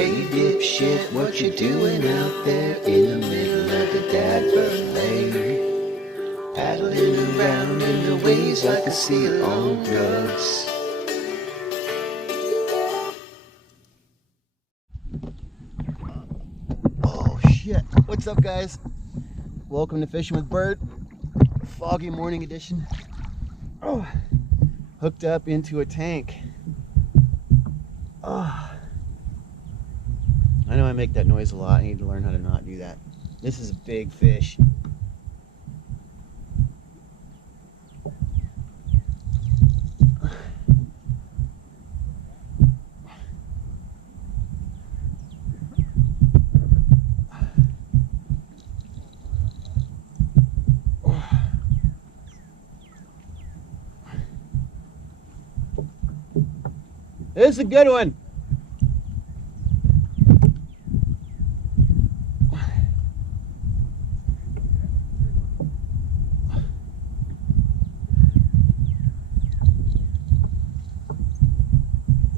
Hey dipshit, what you doing out there in the middle of the Dadburn Lake? Paddling around in the waves like a seal on drugs. Oh shit, what's up guys? Welcome to Fishing with Bert, foggy morning edition. Oh, hooked up into a tank. Oh. I know I make that noise a lot. I need to learn how to not do that. This is a big fish. This is a good one.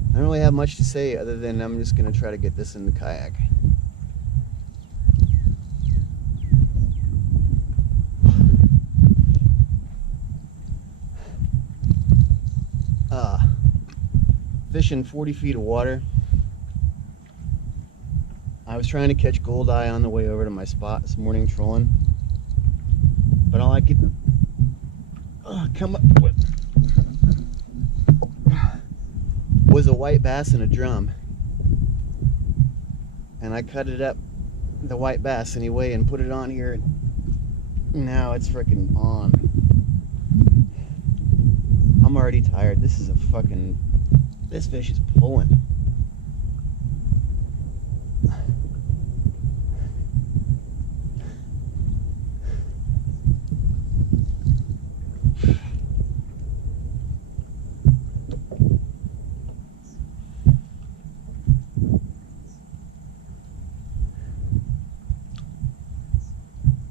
I don't really have much to say other than I'm just going to try to get this in the kayak. Fishing 40 feet of water. I was trying to catch goldeye on the way over to my spot this morning trolling, but all I could come up with was a white bass in a drum, and I cut it up, the white bass anyway, and put it on here, and now it's freaking on. I'm already tired. This fish is pulling.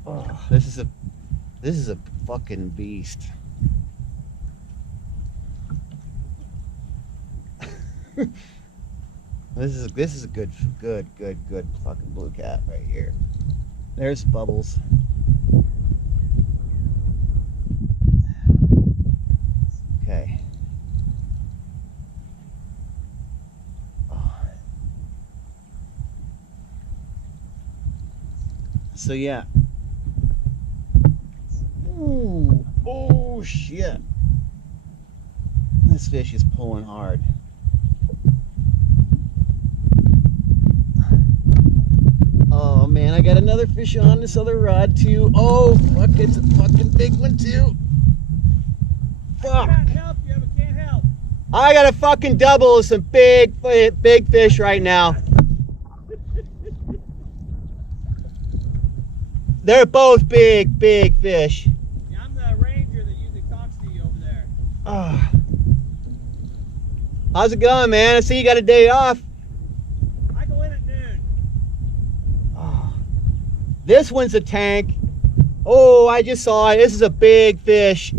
Oh, this is a fucking beast. This is a good fucking blue cat right here. There's Bubbles. Okay. Oh. So yeah. Ooh. Oh shit. This fish is pulling hard. Oh man, I got another fish on this other rod too. Oh fuck, it's a fucking big one too. Fuck. I can't help you, but can't help. I got a fucking double of some big fish right now. They're both big fish. Yeah, I'm the ranger that usually talks to you over there. How's it going, man? I see you got a day off. I go in at noon. This one's a tank. Oh, I just saw it. This is a big fish.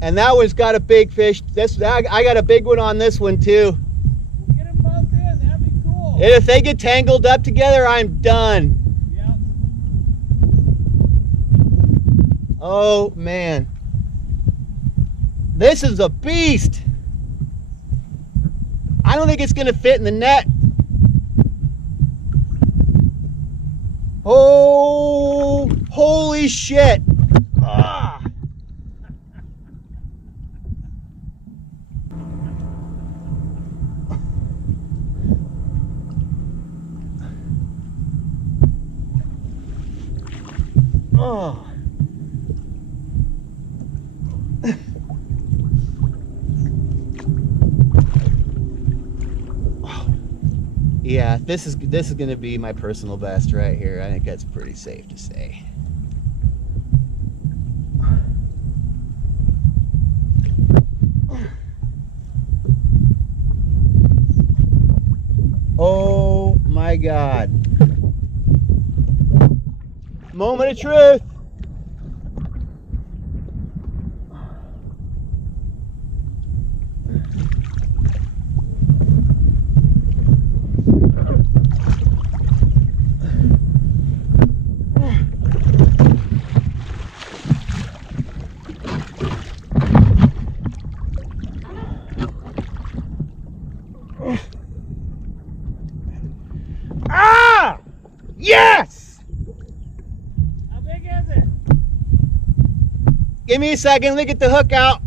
And that one's got a big fish. I got a big one on this one too. We'll get them both in. That'd be cool. And if they get tangled up together, I'm done. Yep. Oh man. This is a beast. I don't think it's gonna fit in the net. Oh, holy shit. Oh. Yeah, this is going to be my personal best right here. I think that's pretty safe to say. Oh my God. Moment of truth. Give me a second, let me get the hook out.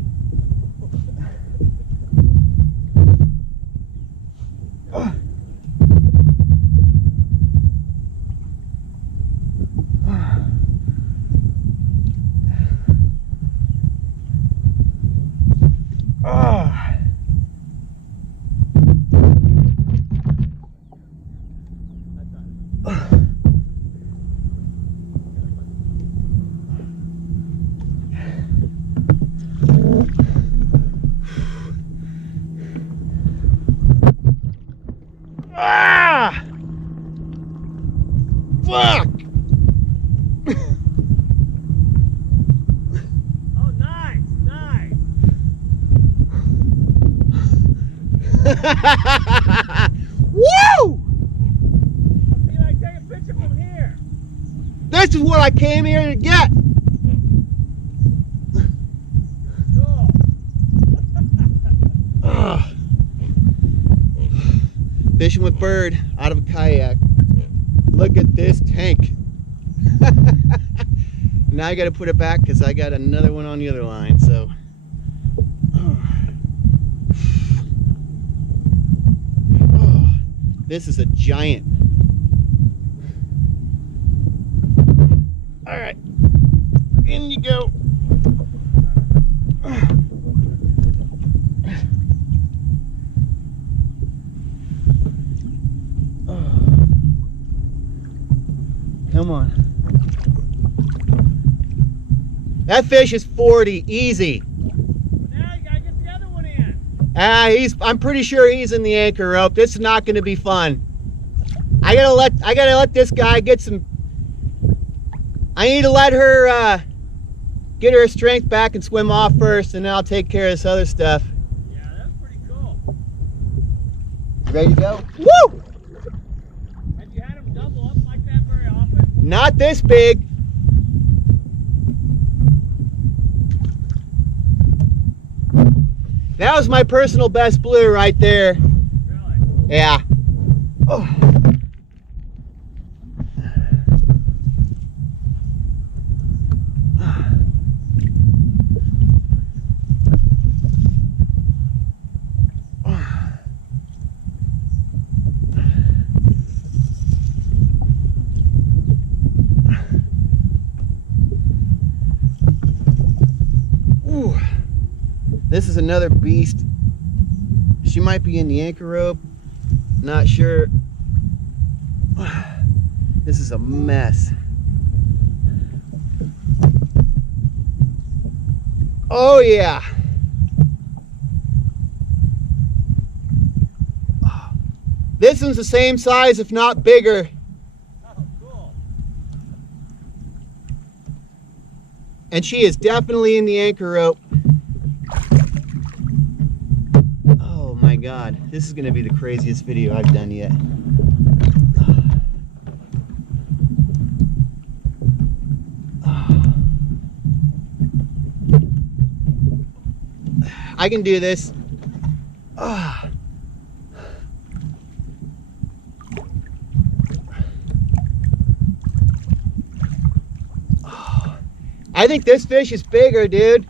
Fuck! Oh, nice, nice. Woo! See if I can take a picture from here. This is what I came here to get. Cool. Fishing with Bird out of a kayak. Look at this tank. Now I got to put it back because I got another one on the other line. So, this is a giant. All right, in you go. Come on. That fish is 40, easy. Now you gotta get the other one in. I'm pretty sure he's in the anchor rope. This is not gonna be fun. I gotta let this guy get some. I need to let her get her strength back and swim off first, and then I'll take care of this other stuff. Yeah, that's pretty cool. Ready to go? Woo! Have you had them double up like that very often? Not this big. That was my personal best blue right there. Really? Yeah. Oh. Ooh. This is another beast. She might be in the anchor rope. Not sure. This is a mess. Oh yeah. This one's the same size, if not bigger. Oh, cool. And she is definitely in the anchor rope. Oh my God, this is gonna be the craziest video I've done yet. I can do this. I think this fish is bigger, dude.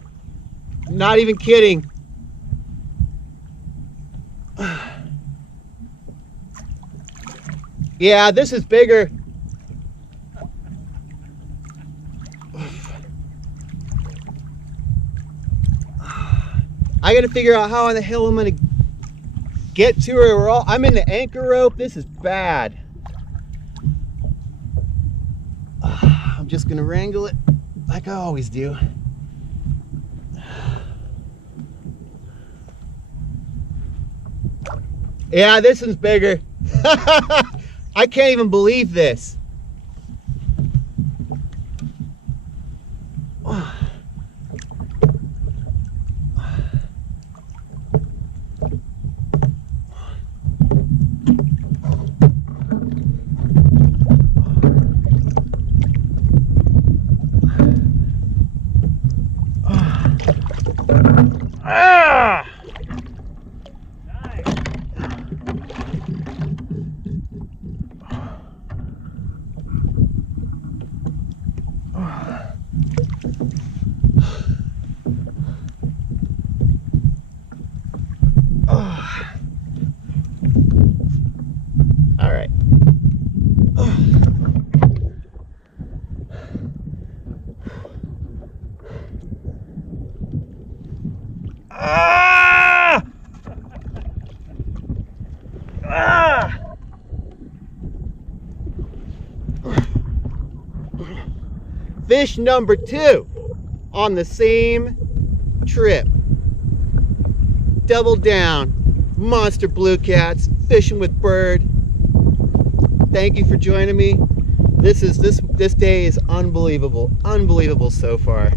Not even kidding. Yeah, this is bigger. I gotta figure out how in the hell I'm gonna get to her. I'm in the anchor rope. This is bad. I'm just gonna wrangle it like I always do. Yeah, this one's bigger. I can't even believe this. Ah! Nice. Ah! Ah! Fish number 2 on the same trip. Double down. Monster blue cats fishing with bird. Thank you for joining me. This day is unbelievable. Unbelievable so far.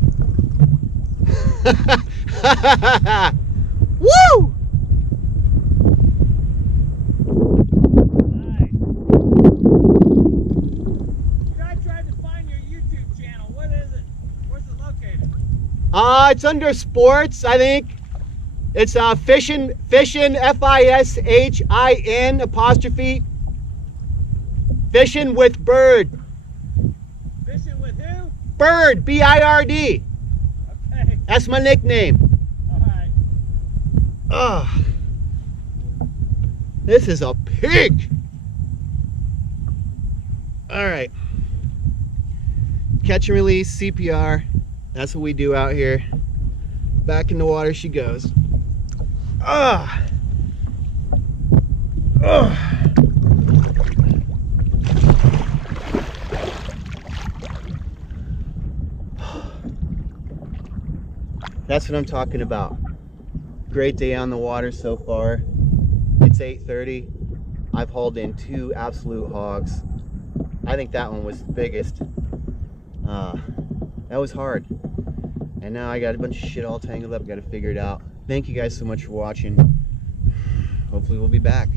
Woo! Nice. I tried to find your YouTube channel. What is it? Where's it located? It's under sports, I think. It's fishin', fishin', FISHIN apostrophe. Fishing with bird. Fishing with who? Bird, B-I-R-D. Okay. That's my nickname. Alright. Ugh. This is a pig. All right. Catch and release, CPR. That's what we do out here. Back in the water she goes. Ah. Ugh. That's what I'm talking about. Great day on the water so far. It's 8:30. I've hauled in 2 absolute hogs. I think that one was the biggest. That was hard. And now I got a bunch of shit all tangled up. Got to figure it out. Thank you guys so much for watching. Hopefully we'll be back.